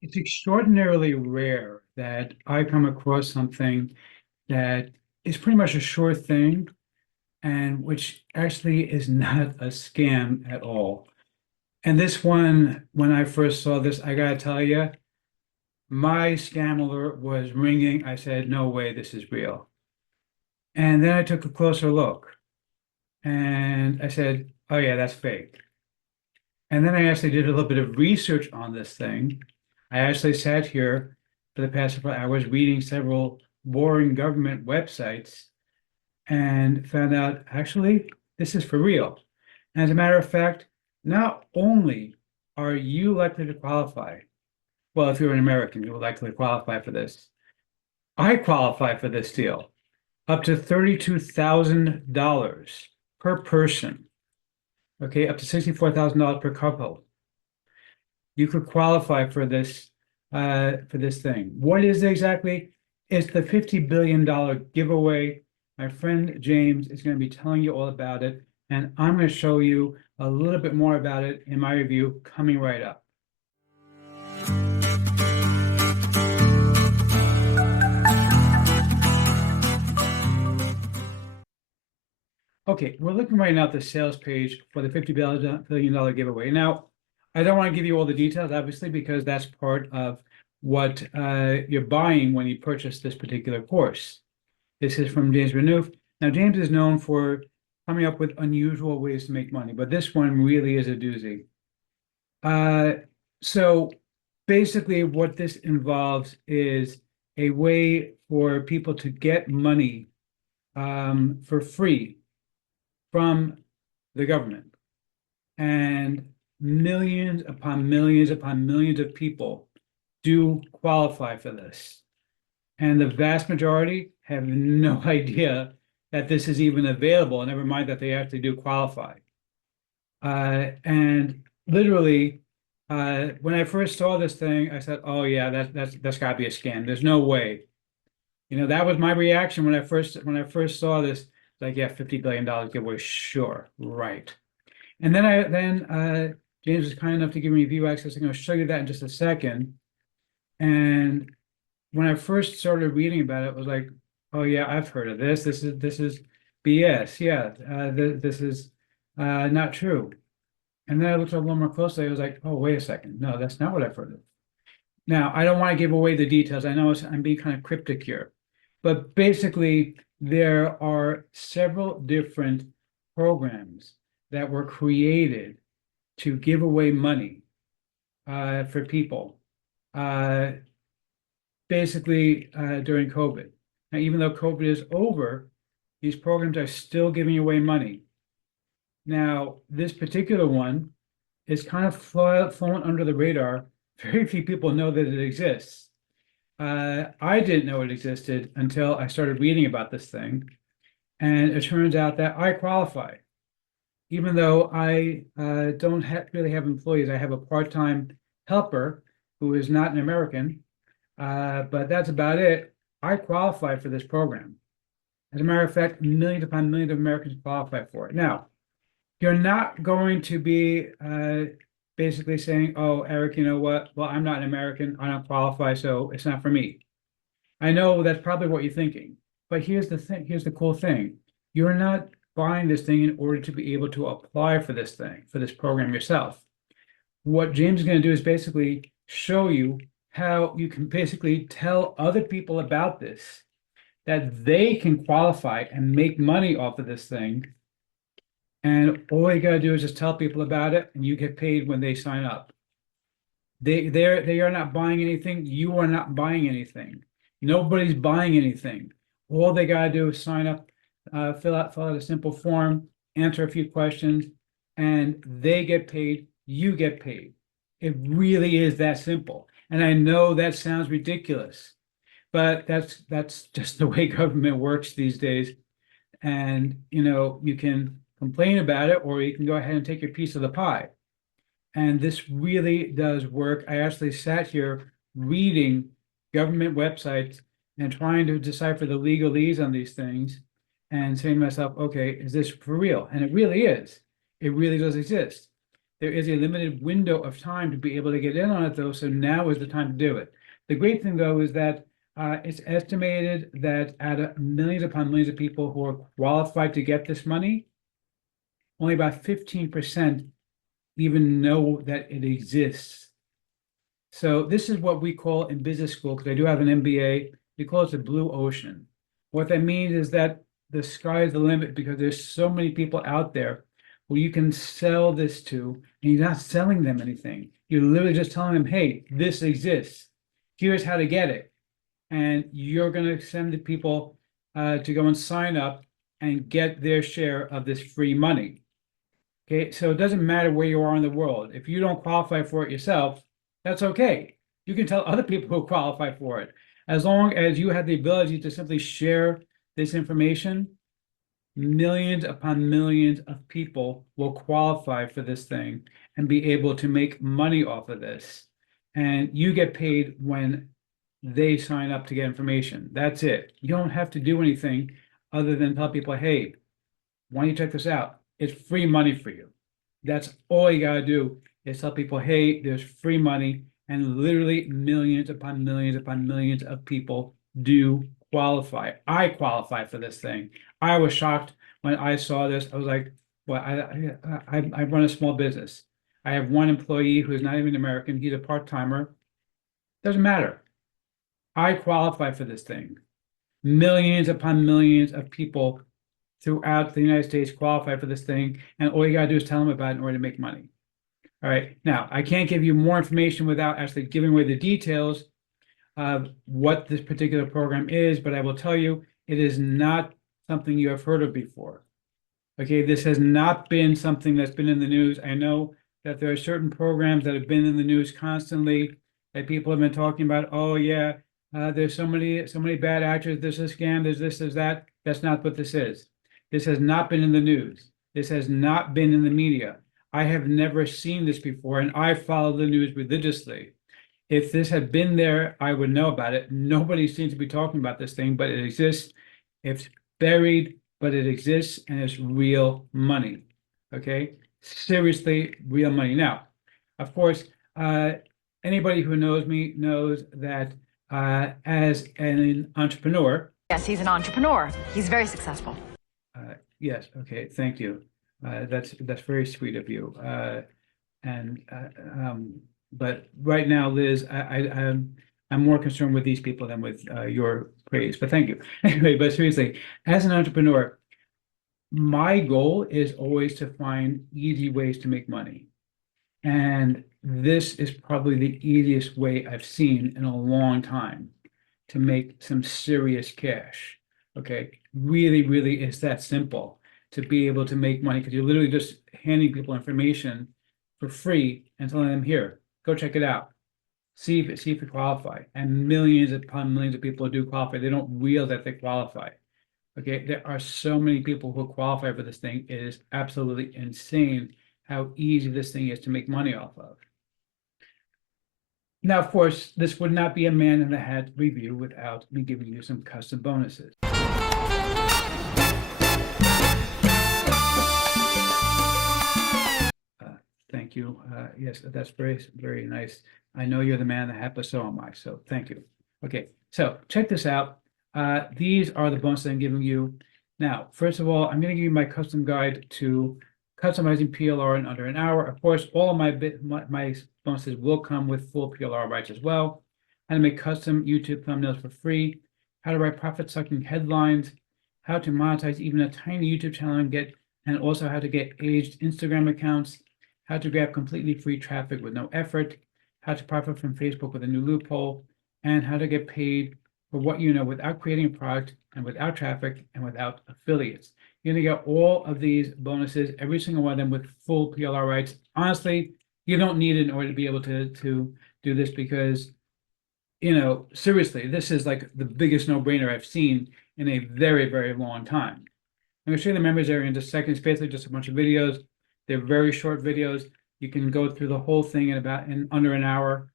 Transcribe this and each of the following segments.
It's extraordinarily rare that I come across something that is pretty much a sure thing and which actually is not a scam at all. And this one, when I first saw this, I gotta tell you, my scam alert was ringing. I said, no way, this is real. And then I took a closer look and I said, oh yeah, that's fake. And then I actually did a little bit of research on this thing. I actually sat here for the past several hours reading several boring government websites and found out actually this is for real. And as a matter of fact, not only are you likely to qualify, well, if you're an American, you're likely to qualify for this. I qualify for this deal, up to $32,000 per person. Okay, up to $64,000 per couple. You could qualify for this thing. What is it exactly? It's the $50 billion giveaway. My friend James is going to be telling you all about it, and I'm going to show you a little bit more about it in my review coming right up. Okay, we're looking right now at the sales page for the $50 billion giveaway. Now, I don't want to give you all the details, obviously, because that's part of what you're buying when you purchase this particular course. This is from James Renouf. Now, James is known for coming up with unusual ways to make money, but this one really is a doozy. So basically, what this involves is a way for people to get money for free from the government. And millions upon millions upon millions of people do qualify for this. And the vast majority have no idea that this is even available, never mind that they actually do qualify. And literally, when I first saw this thing, I said, oh yeah, that's gotta be a scam. There's no way. You know, that was my reaction when I first saw this, like, yeah, $50 billion giveaway, sure, right. And then James was kind enough to give me view access. I'm going to show you that in just a second. And when I first started reading about it, it was like, oh yeah, I've heard of this. This is BS. Yeah, this is not true. And then I looked a little more closely. I was like, oh, wait a second. No, that's not what I've heard of. Now, I don't want to give away the details. I know I'm being kind of cryptic here, but basically, there are several different programs that were created to give away money for people, basically during COVID. Now, even though COVID is over, these programs are still giving away money. Now, this particular one is kind of flown under the radar. Very few people know that it exists. I didn't know it existed until I started reading about this thing. And it turns out that I qualify. Even though I don't really have employees, I have a part-time helper who is not an American, but that's about it. I qualify for this program. As a matter of fact, millions upon millions of Americans qualify for it. Now, you're not going to be basically saying, oh, Eric, you know what? Well, I'm not an American. I don't qualify, so it's not for me. I know that's probably what you're thinking. But here's the thing. Here's the cool thing. You're not buying this thing in order to be able to apply for this thing, for this program yourself. What James is going to do is basically show you how you can basically tell other people about this, that they can qualify and make money off of this thing. And all you got to do is just tell people about it, and you get paid when they sign up. They are not buying anything. You are not buying anything. Nobody's buying anything. All they got to do is sign up, fill out a simple form, answer a few questions, and they get paid. You get paid. It really is that simple. And I know that sounds ridiculous, but that's just the way government works these days. And you know, you can complain about it, or you can go ahead and take your piece of the pie. And this really does work. I actually sat here reading government websites and trying to decipher the legalese on these things and saying to myself, okay, is this for real? And it really is. It really does exist. There is a limited window of time to be able to get in on it though, so now is the time to do it. The great thing though is that it's estimated that out of millions upon millions of people who are qualified to get this money, only about 15% even know that it exists. So this is what we call in business school, because I do have an MBA, we call it the blue ocean. What that means is that the sky is the limit because there's so many people out there who you can sell this to, and you're not selling them anything. You're literally just telling them, hey, this exists. Here's how to get it. And you're going to send the people to go and sign up and get their share of this free money. Okay, so it doesn't matter where you are in the world. If you don't qualify for it yourself, that's okay. You can tell other people who qualify for it. As long as you have the ability to simply share this information, millions upon millions of people will qualify for this thing and be able to make money off of this. And you get paid when they sign up to get information. That's it. You don't have to do anything other than tell people, hey, why don't you check this out? It's free money for you. That's all you gotta do is tell people, hey, there's free money, and literally millions upon millions upon millions of people do qualify. I qualify for this thing. I was shocked when I saw this. I was like, well, I run a small business. I have one employee who is not even American. He's a part-timer. Doesn't matter. I qualify for this thing. Millions upon millions of people throughout the United States qualify for this thing, and all you gotta do is tell them about it in order to make money. All right, now I can't give you more information without actually giving away the details of what this particular program is, but I will tell you it is not something you have heard of before. Okay, this has not been something that's been in the news. I know that there are certain programs that have been in the news constantly that people have been talking about. Oh yeah, there's so many bad actors. There's a scam. There's this. There's that. That's not what this is. This has not been in the news. This has not been in the media. I have never seen this before, and I follow the news religiously. If this had been there, I would know about it. Nobody seems to be talking about this thing, but it exists. It's buried, but it exists, and it's real money. Okay, seriously, real money. Now, of course, anybody who knows me knows that as an entrepreneur. Yes, he's an entrepreneur. He's very successful. Yes, okay, thank you. That's very sweet of you. But right now, Liz, I'm more concerned with these people than with your praise, but thank you. Anyway, but seriously, as an entrepreneur, my goal is always to find easy ways to make money. And this is probably the easiest way I've seen in a long time to make some serious cash. Okay, really, really is that simple to be able to make money, because you're literally just handing people information for free and telling them, here, go check it out. See if you qualify. And millions upon millions of people do qualify. They don't realize that they qualify. Okay, there are so many people who qualify for this thing. It is absolutely insane how easy this thing is to make money off of. Now, of course, this would not be a man in the hat review without me giving you some custom bonuses. Thank you. Yes, that's very, very nice. I know you're the man in the hat, but so am I. So thank you. Okay, so check this out. These are the bonuses I'm giving you. Now, first of all, I'm going to give you my custom guide to customizing PLR in under an hour. Of course, all of my bonuses will come with full PLR rights as well. How to make custom YouTube thumbnails for free. How to write profit-sucking headlines. How to monetize even a tiny YouTube channel and also how to get aged Instagram accounts. How to grab completely free traffic with no effort. How to profit from Facebook with a new loophole. And how to get paid for what you know without creating a product and without traffic and without affiliates. You're gonna get all of these bonuses, every single one of them with full PLR rights. Honestly, you don't need it in order to be able to do this because, you know, seriously, this is like the biggest no-brainer I've seen in a very, very long time. I'm gonna show you the members area in just a second. It's basically just a bunch of videos. They're very short videos. You can go through the whole thing in under an hour.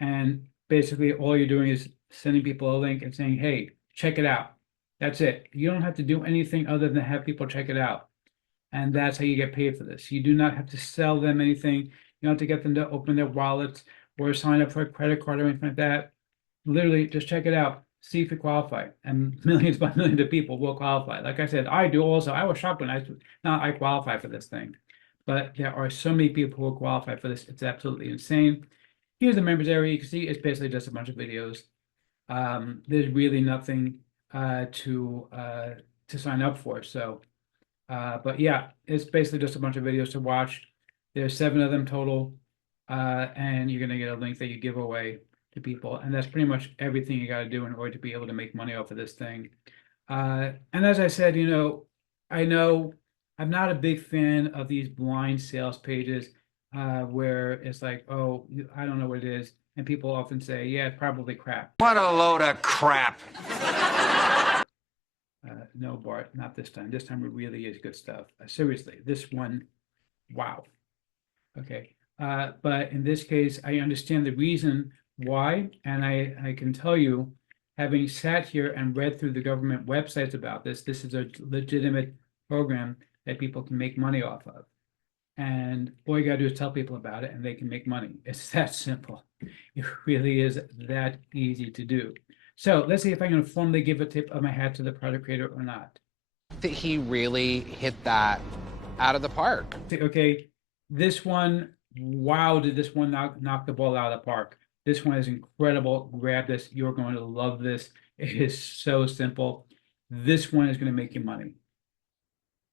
And basically all you're doing is sending people a link and saying, hey, check it out. That's it. You don't have to do anything other than have people check it out. And that's how you get paid for this. You do not have to sell them anything. You don't have to get them to open their wallets or sign up for a credit card or anything like that. Literally, just check it out. See if you qualify. And millions by millions of people will qualify. Like I said, I do also. I was shocked when I qualify for this thing. But there are so many people who will qualify for this. It's absolutely insane. Here's the members area. You can see it's basically just a bunch of videos. There's really nothing to sign up for. So, but yeah, it's basically just a bunch of videos to watch. There's 7 of them total, and you're gonna get a link that you give away to people, and that's pretty much everything you got to do in order to be able to make money off of this thing. And as I said, I know I'm not a big fan of these blind sales pages where it's like, oh, I don't know what it is, and people often say, yeah, it's probably crap. What a load of crap. No, Bart, not this time. This time it really is good stuff. Seriously, this one, wow. Okay, but in this case, I understand the reason why, and I can tell you, having sat here and read through the government websites about this, this is a legitimate program that people can make money off of. And all you gotta do is tell people about it and they can make money. It's that simple. It really is that easy to do. So let's see if I can formally give a tip of my hat to the product creator or not. That he really hit that out of the park. Okay, this one, wow, did this one knock the ball out of the park. This one is incredible. Grab this. You're going to love this. It is so simple. This one is going to make you money.